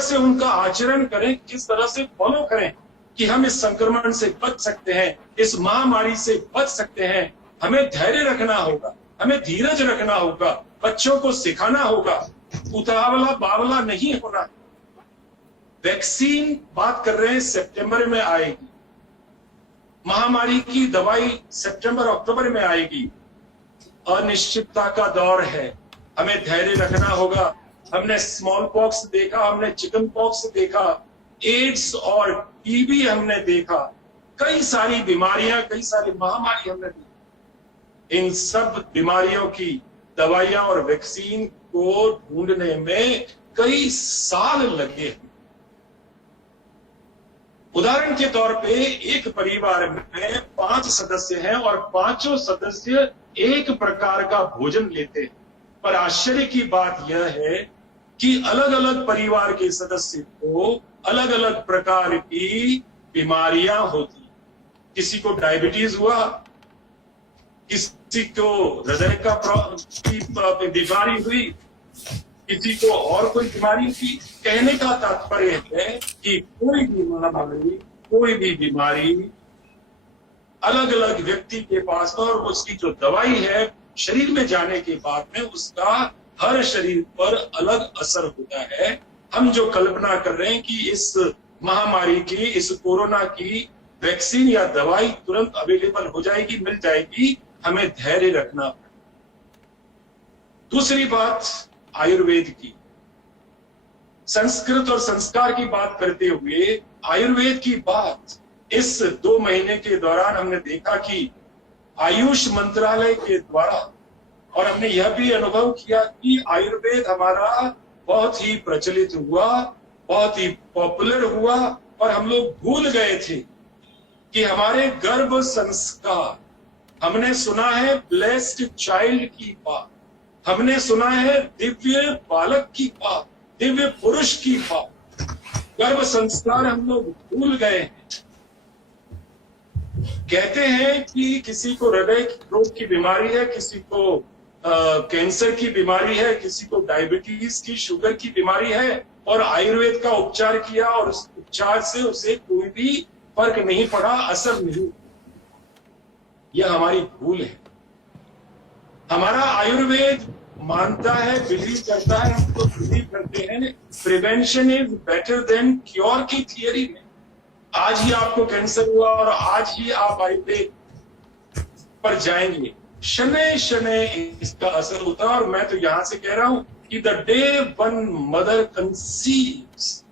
से उनका आचरण करें, किस तरह से फॉलो करें कि हम इस संक्रमण से बच सकते हैं, इस महामारी से बच सकते हैं। हमें धैर्य रखना होगा, हमें धीरज रखना होगा, बच्चों को सिखाना होगा, उतावला बावला नहीं होना। वैक्सीन बात कर रहे हैं सितंबर में आएगी, महामारी की दवाई सितंबर अक्टूबर में आएगी। अनिश्चितता का दौर है, हमें धैर्य रखना होगा। हमने स्मॉल पॉक्स देखा, हमने चिकन पॉक्स देखा, एड्स और टीबी हमने देखा, कई सारी बीमारियां, कई सारी महामारी हमने देखी। इन सब बीमारियों की दवाइयां और वैक्सीन को ढूंढने में कई साल लगे। उदाहरण के तौर पे एक परिवार में 5 सदस्य हैं और 5 सदस्य एक प्रकार का भोजन लेते हैं, पर आश्चर्य की बात यह है कि अलग अलग परिवार के सदस्य को अलग अलग प्रकार की बीमारियां होती। किसी को डायबिटीज हुआ, किसी को हृदय का बीमारी हुई, किसी को और कोई बीमारी की। कहने का तात्पर्य है कि कोई भी महामारी, कोई भी बीमारी अलग अलग व्यक्ति के पास, और उसकी जो दवाई है शरीर में जाने के बाद में उसका हर शरीर पर अलग असर होता है। हम जो कल्पना कर रहे हैं कि इस महामारी की, इस कोरोना की वैक्सीन या दवाई तुरंत अवेलेबल हो जाएगी, मिल जाएगी, हमें धैर्य रखना पड़ेगा। दूसरी बात आयुर्वेद की, संस्कृत और संस्कार की बात करते हुए आयुर्वेद की बात इस 2 महीने के दौरान हमने देखा कि आयुष मंत्रालय के द्वारा, और हमने यह भी अनुभव किया कि आयुर्वेद हमारा बहुत ही प्रचलित हुआ, बहुत ही पॉपुलर हुआ, और हम लोग भूल गए थे कि हमारे गर्भ संस्कार, हमने सुना है ब्लेस्ड चाइल्ड की बात, हमने सुना है दिव्य बालक की बात, दिव्य पुरुष की बात, गर्भ संस्कार हम लोग भूल गए हैं। कहते हैं कि किसी को हृदय रोग की बीमारी है, किसी को कैंसर की बीमारी है, किसी को डायबिटीज की, शुगर की बीमारी है, और आयुर्वेद का उपचार किया और उस उपचार से उसे कोई भी फर्क नहीं पड़ा, असर नहीं। यह हमारी भूल है। हमारा आयुर्वेद मानता है, बिलीव करता है, हम तो बिलीव करते हैं prevention is better than cure की थियरी में। आज ही आपको कैंसर हुआ और आज ही आप आयुर्वेद पर जाएंगे, शनै शनै इसका असर होता है। और मैं तो यहां से कह रहा हूं कि the day one mother conceives,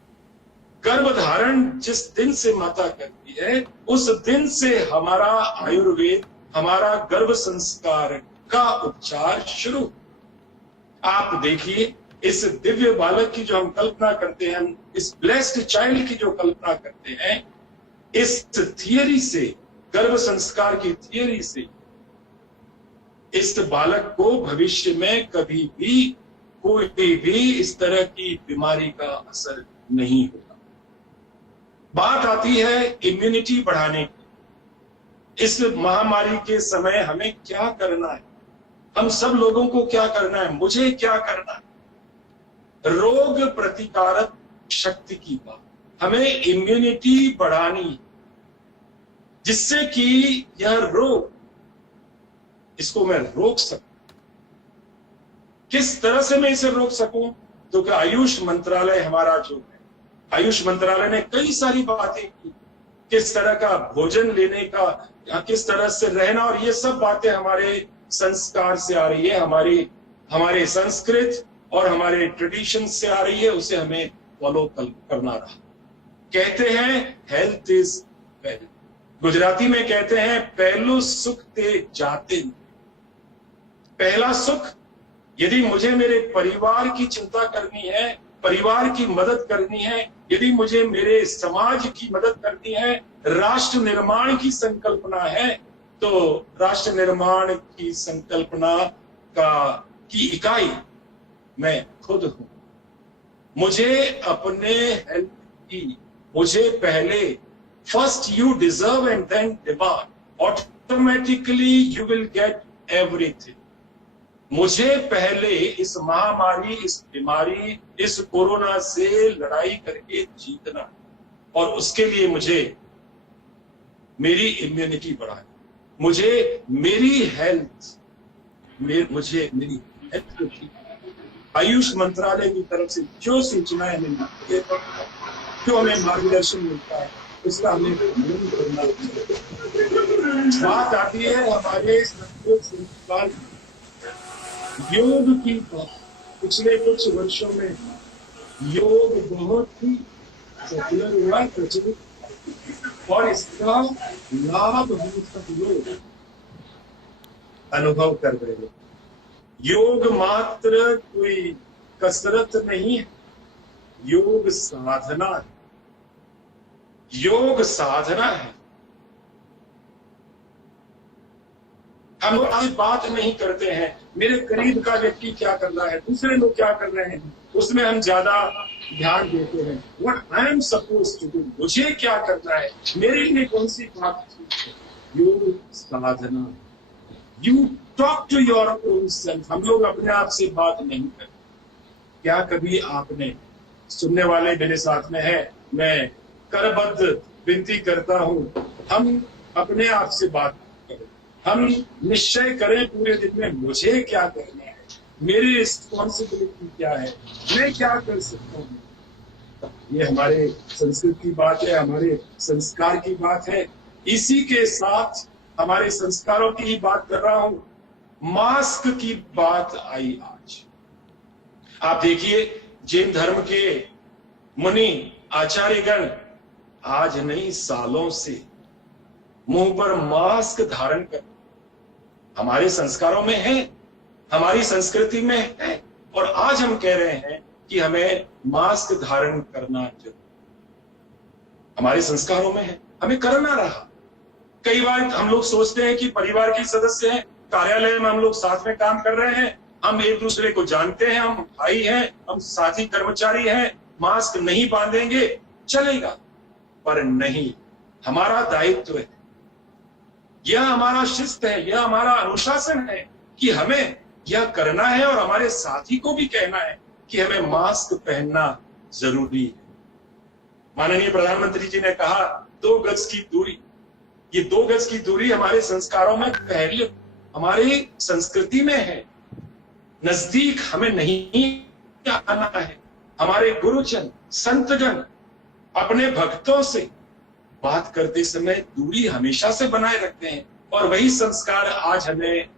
गर्भधारण जिस दिन से माता करती है उस दिन से हमारा आयुर्वेद, हमारा गर्भ संस्कार का उपचार शुरू। आप देखिए इस दिव्य बालक की जो हम कल्पना करते हैं, इस ब्लेस्ड चाइल्ड की जो कल्पना करते हैं, इस थियरी से, गर्भ संस्कार की थियरी से, इस बालक को भविष्य में कभी भी कोई भी इस तरह की बीमारी का असर नहीं होगा। बात आती है इम्यूनिटी बढ़ाने की। इस महामारी के समय हमें क्या करना है, हम सब लोगों को क्या करना है, मुझे क्या करना है? रोग प्रतिकारक शक्ति की बात, हमें इम्यूनिटी बढ़ानी है, जिससे कि यह रोग, इसको मैं रोक सकूं। किस तरह से मैं इसे रोक सकूं? तो क्या आयुष मंत्रालय हमारा जो है, आयुष मंत्रालय ने कई सारी बातें की, किस तरह का भोजन लेने का, किस तरह से रहना, और ये सब बातें हमारे संस्कार से आ रही है, हमारे संस्कृत और हमारे ट्रेडिशन से आ रही है, उसे हमें फॉलो करना रहा। कहते हैं हेल्थ इज वेल्थ, गुजराती में कहते हैं पहलू सुख ते जाते। पहला सुख, यदि मुझे मेरे परिवार की चिंता करनी है, परिवार की मदद करनी है, यदि मुझे मेरे समाज की मदद करनी है, राष्ट्र निर्माण की संकल्पना है, तो राष्ट्र निर्माण की संकल्पना की इकाई मैं खुद हूं। मुझे अपने हेल्थ की, मुझे पहले first you deserve and then demand, automatically you will get everything. मुझे पहले इस महामारी, इस बीमारी, इस कोरोना से लड़ाई करके जीतना, और उसके लिए मुझे मेरी इम्यूनिटी बढ़ानी, मुझे मेरी हेल्थ, मुझे मेरी हेल्थ को ठीक। आयुष मंत्रालय की तरफ से जो सूचनाएं मिलती है, जो हमें मार्गदर्शन मिलता है, उसका हमें करना चाहिए। बात आती है हमारे संस्कार योग की। पिछले कुछ वर्षों में योग बहुत ही पॉपुलर हुआ, प्रचलित, और इसका लाभ हम सब लोग अनुभव कर रहे हैं। योग मात्र कोई कसरत नहीं है, योग साधना है, योग साधना है। हम लोग आज बात नहीं करते हैं मेरे करीब का व्यक्ति क्या कर रहा है, दूसरे लोग क्या कर रहे हैं, उसमें हम ज्यादा ध्यान देते हैं। What I am suppose to do, मुझे क्या करना है, मेरे लिए कौन सी बात है? योग साधना। You talk to your own self. हम लोग अपने आप से बात नहीं करते, क्या कभी आपने, सुनने वाले मेरे साथ में है, मैं करबद्ध विनती करता हूं, हम अपने आप से बात करें, हम निश्चय करें पूरे दिन में मुझे क्या करना है, मेरी रिस्पॉन्सिबिलिटी क्या है, मैं क्या कर सकता हूँ। ये हमारे संस्कृत की बात है, हमारे संस्कार की बात है। इसी के साथ हमारे संस्कारों की ही बात कर रहा हूं, मास्क की बात आई आज। आप देखिए, जैन धर्म के मुनि आचार्यगण आज नहीं सालों से मुंह पर मास्क धारण कर, हमारे संस्कारों में है, हमारी संस्कृति में है, और आज हम कह रहे हैं कि हमें मास्क धारण करना चाहिए। हमारे संस्कारों में है, हमें करना रहा। कई बार हम लोग सोचते हैं कि परिवार के सदस्य हैं, कार्यालय में हम लोग साथ में काम कर रहे हैं, हम एक दूसरे को जानते हैं, हम भाई हैं, हम साथी कर्मचारी हैं, मास्क नहीं बांधेंगे चलेगा, पर नहीं, हमारा दायित्व है, यह हमारा शिस्त है, यह हमारा अनुशासन है कि हमें यह करना है, और हमारे साथी को भी कहना है कि हमें मास्क पहनना जरूरी है। माननीय प्रधानमंत्री जी ने कहा 2 गज की दूरी, ये 2 गज की दूरी हमारे संस्कारों में पहले, हमारी संस्कृति में है। नजदीक हमें नहीं आना है। हमारे गुरुजन संतजन अपने भक्तों से बात करते समय दूरी हमेशा से बनाए रखते हैं, और वही संस्कार आज हमें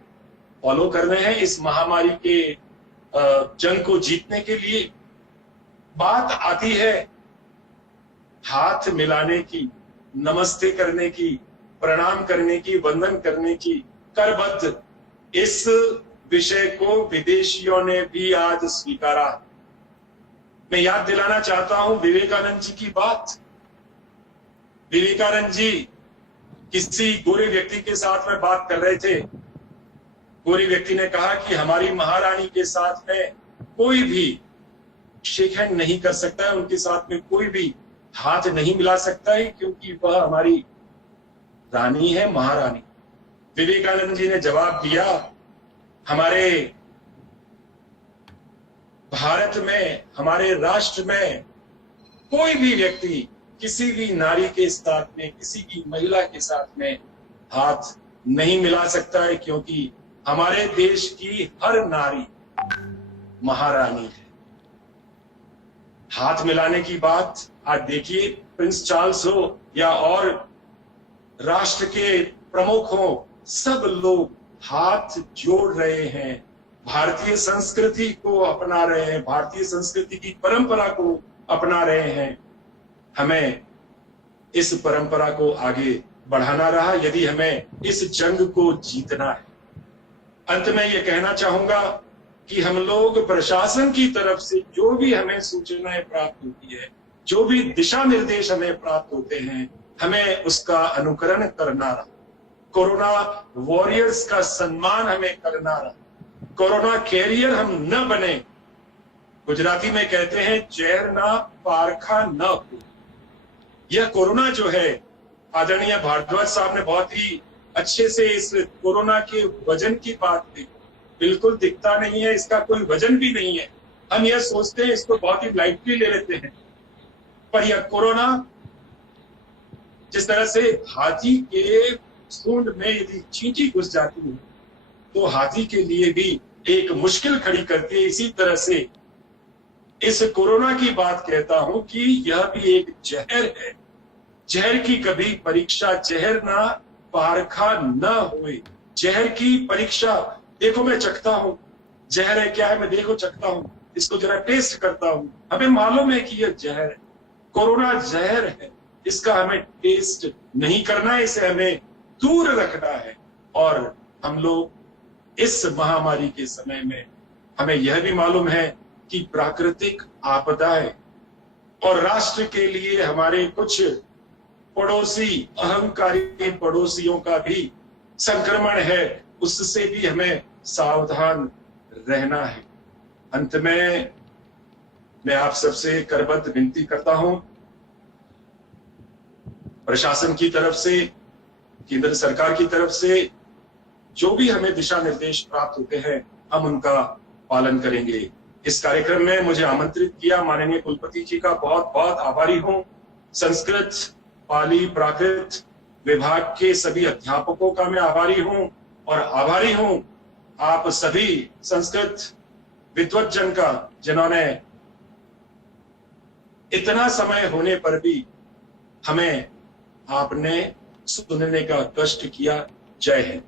फॉलो करने हैं इस महामारी के जंग को जीतने के लिए। बात आती है हाथ मिलाने की, नमस्ते करने की, प्रणाम करने की, वंदन करने की, करबद्ध, इस विषय को विदेशियों ने भी आज स्वीकारा। मैं याद दिलाना चाहता हूं विवेकानंद जी की बात। विवेकानंद जी किसी गोरे व्यक्ति के साथ में बात कर रहे थे। गोरे व्यक्ति ने कहा कि हमारी महारानी के साथ में कोई भी शेक हैंड नहीं कर सकता है, उनके साथ में कोई भी हाथ नहीं मिला सकता है, क्योंकि वह हमारी रानी है, महारानी। विवेकानंद जी ने जवाब दिया, हमारे भारत में, हमारे राष्ट्र में कोई भी व्यक्ति किसी भी नारी के साथ में, किसी भी महिला के साथ में हाथ नहीं मिला सकता है, क्योंकि हमारे देश की हर नारी महारानी है। हाथ मिलाने की बात आज देखिए, प्रिंस चार्ल्स हो या और राष्ट्र के प्रमुख हो, सब लोग हाथ जोड़ रहे हैं, भारतीय संस्कृति को अपना रहे हैं, भारतीय संस्कृति की परंपरा को अपना रहे हैं। हमें इस परंपरा को आगे बढ़ाना रहा, यदि हमें इस जंग को जीतना है। अंत में यह कहना चाहूंगा कि हम लोग प्रशासन की तरफ से जो भी हमें सूचनाएं प्राप्त होती है, जो भी दिशा निर्देश हमें प्राप्त होते हैं, हमें उसका अनुकरण करना रहा। कोरोना वॉरियर्स का सम्मान हमें करना रहा। कोरोना कैरियर हम न बने। गुजराती में कहते हैं जहर ना पारखा न हो। यह कोरोना जो है, आदरणीय भारद्वाज साहब ने बहुत ही अच्छे से इस कोरोना के वजन की बात की। बिल्कुल दिखता नहीं है, इसका कोई वजन भी नहीं है। हम यह सोचते हैं, इसको बहुत ही लाइटली ले लेते हैं, पर यह कोरोना जिस तरह से हाथी के सूंड में यदि चींटी घुस जाती है तो हाथी के लिए भी एक मुश्किल खड़ी करती है, इसी तरह से इस कोरोना की बात कहता हूं कि यह भी एक जहर है। जहर की कभी परीक्षा जहर ना पारखा न हुए। जहर की परीक्षा, देखो मैं चखता हूं, जहर है क्या है, मैं देखो चखता हूं, इसको जरा टेस्ट करता हूं, हमें मालूम है कि यह जहर है। कोरोना जहर है, इसका हमें टेस्ट नहीं करना है, इसे हमें दूर रखना है। और हम लोग इस महामारी के समय में हमें यह भी मालूम है कि प्राकृतिक आपदाएं और राष्ट्र के लिए हमारे कुछ पड़ोसी, अहंकारी पड़ोसियों का भी संक्रमण है, उससे भी हमें सावधान रहना है। अंत में मैं आप सबसे करबद्ध विनती करता हूं, प्रशासन की तरफ से, केंद्र सरकार की तरफ से जो भी हमें दिशा निर्देश प्राप्त होते हैं, हम उनका पालन करेंगे। इस कार्यक्रम में मुझे आमंत्रित किया, माननीय कुलपति जी का बहुत बहुत आभारी हूं। संस्कृत, पाली, प्राकृत विभाग के सभी अध्यापकों का मैं आभारी हूं और आभारी हूं आप सभी संस्कृत विद्वज्जन का, जिन्होंने इतना समय होने पर भी हमें आपने सुनने का कष्ट किया। जय हिंद।